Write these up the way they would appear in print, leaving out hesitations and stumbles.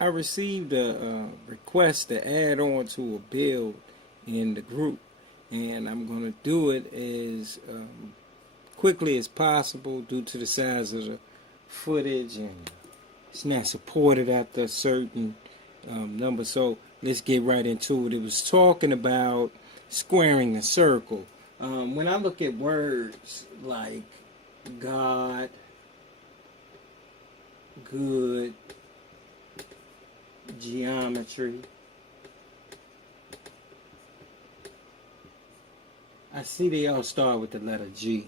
I received a request to add on to a build in the group, and I'm going to do it as quickly as possible due to the size of the footage, and it's not supported after a certain number. So let's get right into it. It was talking about squaring a circle. When I look at words like God, good, geometry, I see they all start with the letter G.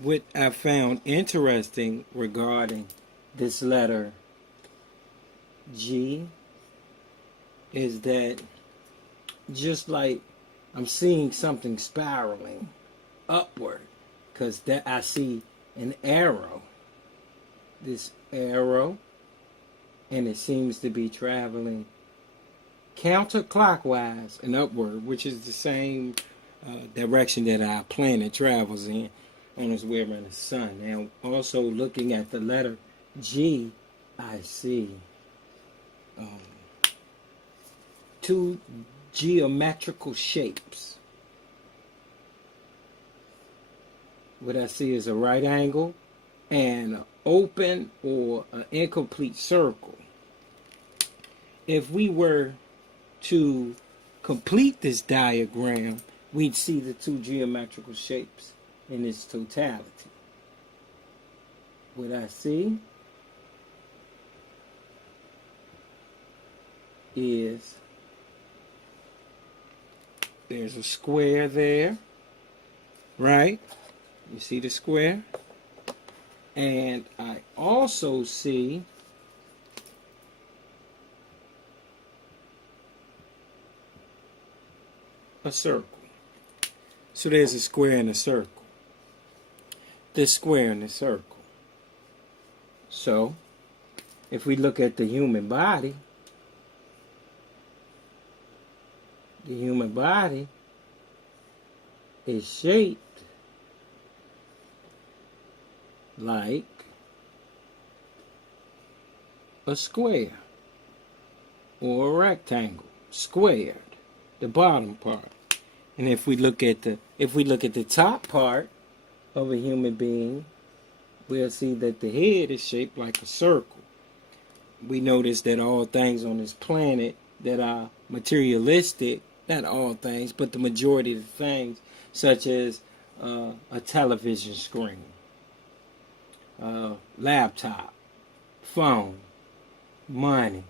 What I found interesting regarding this letter G is that just like I'm seeing something spiraling upward, because that I see an arrow, this arrow, and it seems to be traveling counterclockwise and upward, which is the same direction that our planet travels in on its way around the sun. Now, also looking at the letter G, I see two geometrical shapes. What I see is a right angle and an open or an incomplete circle. If we were to complete this diagram, we'd see the two geometrical shapes in its totality. What I see is there's a square there, right? You see the square? And I also see a circle. So there's a square and a circle. This square and the circle. So, if we look at the human body is shaped like a square or a rectangle, squared, the bottom part. And if we look at the top part of a human being, we'll see that the head is shaped like a circle. We notice that all things on this planet that are materialistic, not all things, but the majority of the things, such as a television screen, laptop, phone, money,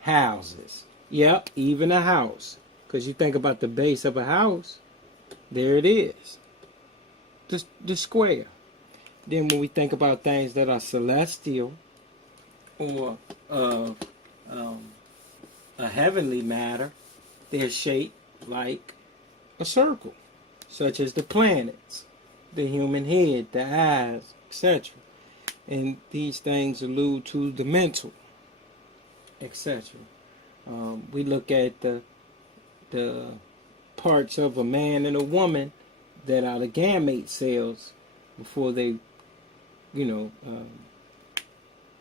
houses. Yep, even a house. Because you think about the base of a house, there it is, the square. Then when we think about things that are celestial or a heavenly matter, they're shaped like a circle, such as the planets, the human head, the eyes, etc. And these things allude to the mental, etc. We look at the parts of a man and a woman that are the gamete cells before they,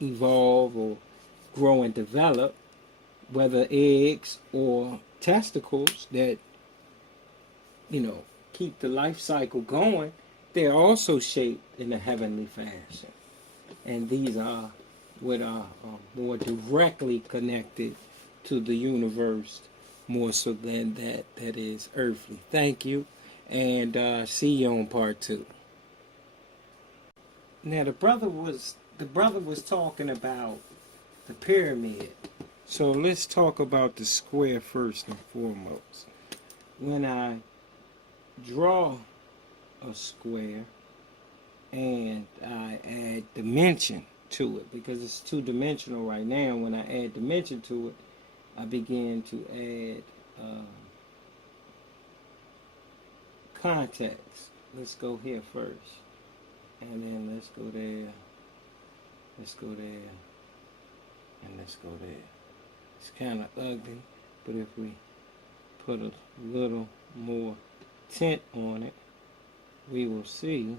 evolve or grow and develop, whether eggs or testicles that, keep the life cycle going. They're also shaped in a heavenly fashion. And these are what are more directly connected to the universe, more so than that is earthly. Thank you, and see you on part 2. Now the brother was talking about the pyramid, so let's talk about the square first and foremost. When I draw a square and I add dimension to it, because it's two-dimensional right now, when I add dimension to it, I begin to add context. Let's go here first, and then let's go there, and let's go there. It's kind of ugly, but if we put a little more tint on it, we will see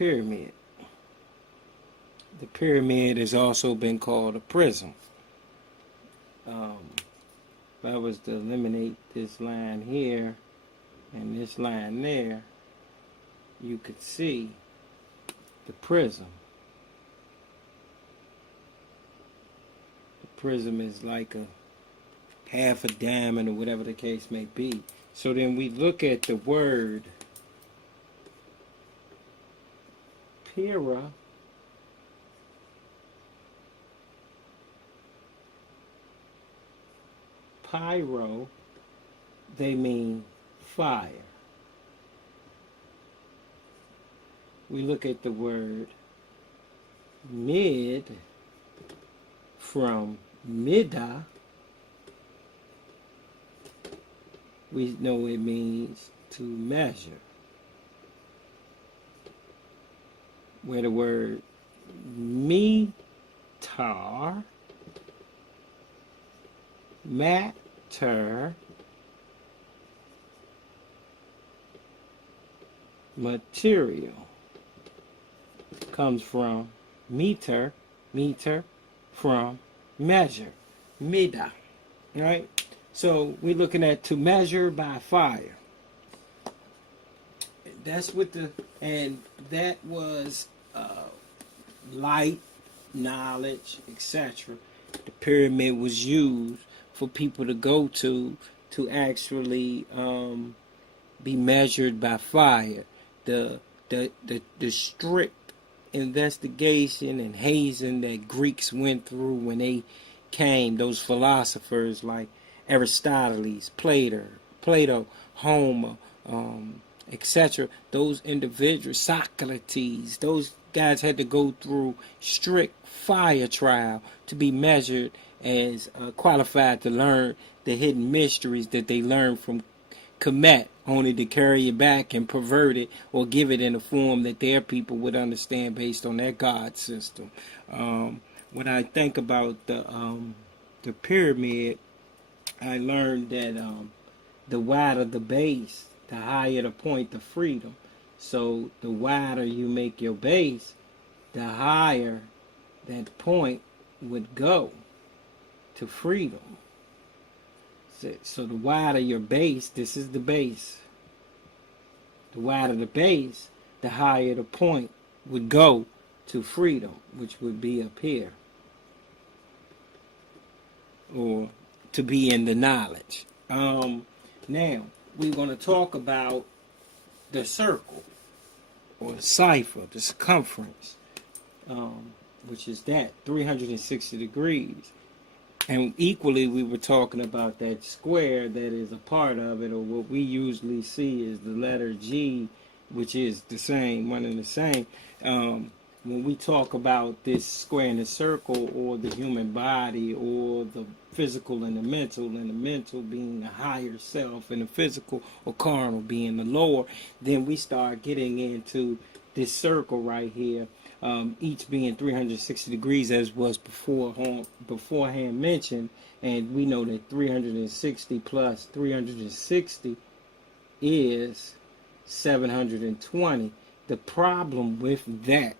pyramid. The pyramid has also been called a prism. If I was to eliminate this line here and this line there, you could see the prism. The prism is like a half a diamond or whatever the case may be. So then we look at the word Pyrrha. Pyro, they mean fire. We look at the word mid from midda. We know it means to measure. Where the word metar, matter, material, comes from meter, meter from measure, mida, right? So we're looking at to measure by fire. That's what and that was light, knowledge, etc. The pyramid was used for people to go to actually be measured by fire. The strict investigation and hazing that Greeks went through when they came, those philosophers like Aristotle, Plato, Homer, etc. Those individuals, Socrates, those guys had to go through strict fire trial to be measured as qualified to learn the hidden mysteries that they learned from Kemet, only to carry it back and pervert it or give it in a form that their people would understand based on their God system. When I think about the pyramid, I learned that the wider the base, the higher the point of freedom. So the wider you make your base, the higher that point would go to freedom. So the wider your base, this is the base. The wider the base, the higher the point would go to freedom, which would be up here. Or to be in the knowledge. Now, we're going to talk about the circle, or the cipher, the circumference, which is that 360 degrees. And equally, we were talking about that square that is a part of it, or what we usually see is the letter G, which is the same, one and the same. When we talk about this square in the circle, or the human body, or the physical and the mental being the higher self, and the physical or carnal being the lower, then we start getting into this circle right here, each being 360 degrees, as was beforehand mentioned. And we know that 360 plus 360 is 720. The problem with that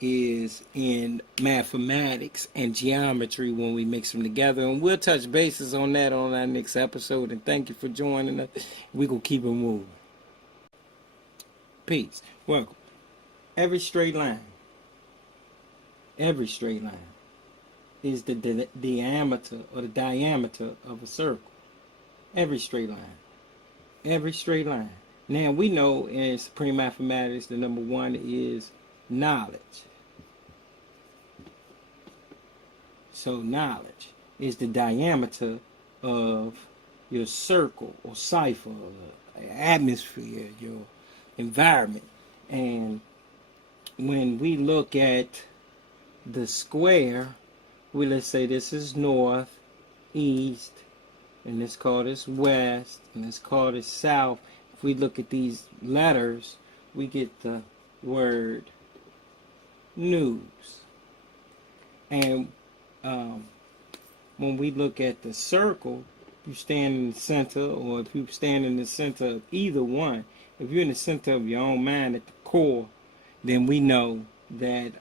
is in mathematics and geometry when we mix them together, and we'll touch bases on that on our next episode. And thank you for joining us. We're gonna keep it moving. Peace. Welcome. Every straight line is the diameter or the diameter of a circle. Every straight line. Now we know in supreme mathematics the number one is knowledge. So knowledge is the diameter of your circle or cipher, or atmosphere, your environment. And when we look at the square, let's say this is north, east, and let's call this west, and let's call this south. If we look at these letters, we get the word news. And when we look at the circle, you stand in the center, or if you stand in the center of either one, if you're in the center of your own mind at the core, then we know that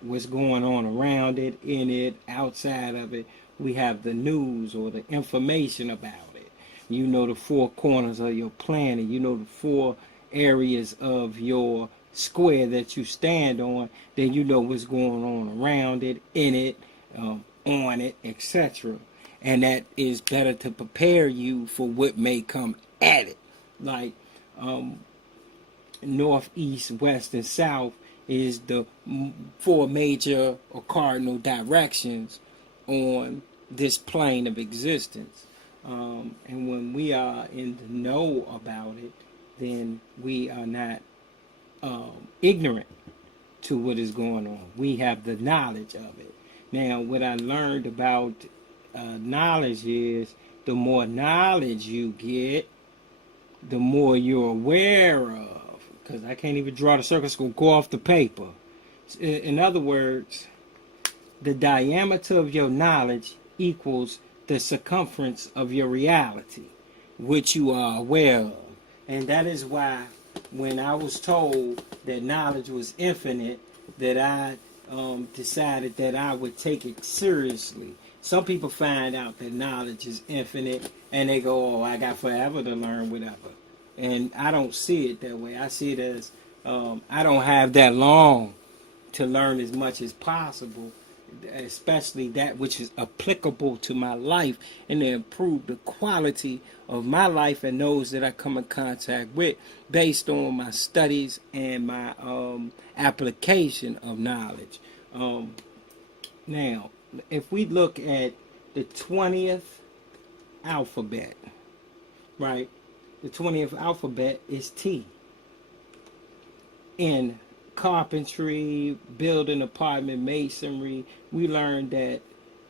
what's going on around it, in it, outside of it. We have the news or the information about it. You know the four corners of your planet. You know the four areas of your square that you stand on. Then you know what's going on around it, in it, on it, etc. And that is better to prepare you for what may come at it. Like north, east, west, and south is the four major or cardinal directions on this plane of existence. And when we are in the know about it, then we are not ignorant to what is going on. We have the knowledge of it. Now, what I learned about knowledge is the more knowledge you get, the more you're aware of. Because I can't even draw the circle, it's going to go off the paper. In other words, the diameter of your knowledge equals the circumference of your reality, which you are aware of. And that is why when I was told that knowledge was infinite, that I decided that I would take it seriously. Some people find out that knowledge is infinite and they go, oh, I got forever to learn whatever. And I don't see it that way. I see it as I don't have that long to learn as much as possible, especially that which is applicable to my life and to improve the quality of my life and those that I come in contact with based on my studies and my application of knowledge. Now, if we look at the 20th alphabet, right? The 20th alphabet is T. In carpentry, building, apartment, masonry, we learned that,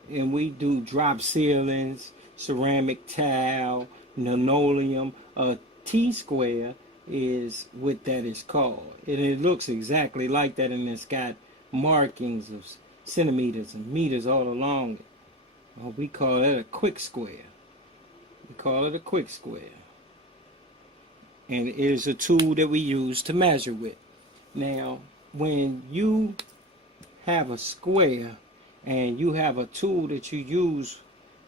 and we do drop ceilings, ceramic tile, linoleum. A T-square is what that is called. And it looks exactly like that, and it's got markings of centimeters and meters all along it. We call that a quick square. We call it a quick square. And it is a tool that we use to measure with. Now, when you have a square and you have a tool that you use,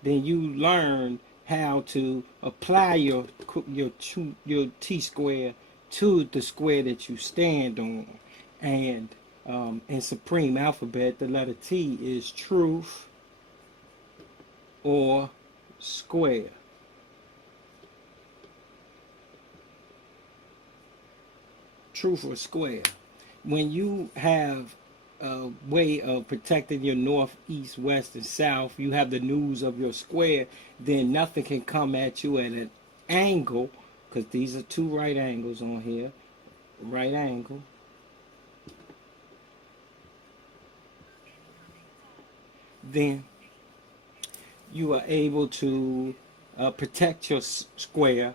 then you learn how to apply your T-square to the square that you stand on. And in Supreme Alphabet, the letter T is truth or square. Truth or square. When you have a way of protecting your north, east, west, and south, you have the news of your square, then nothing can come at you at an angle, because these are two right angles on here. Right angle. Then you are able to protect your square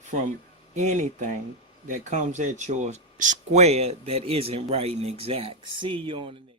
from anything that comes at your square that isn't right and exact. See you on the next.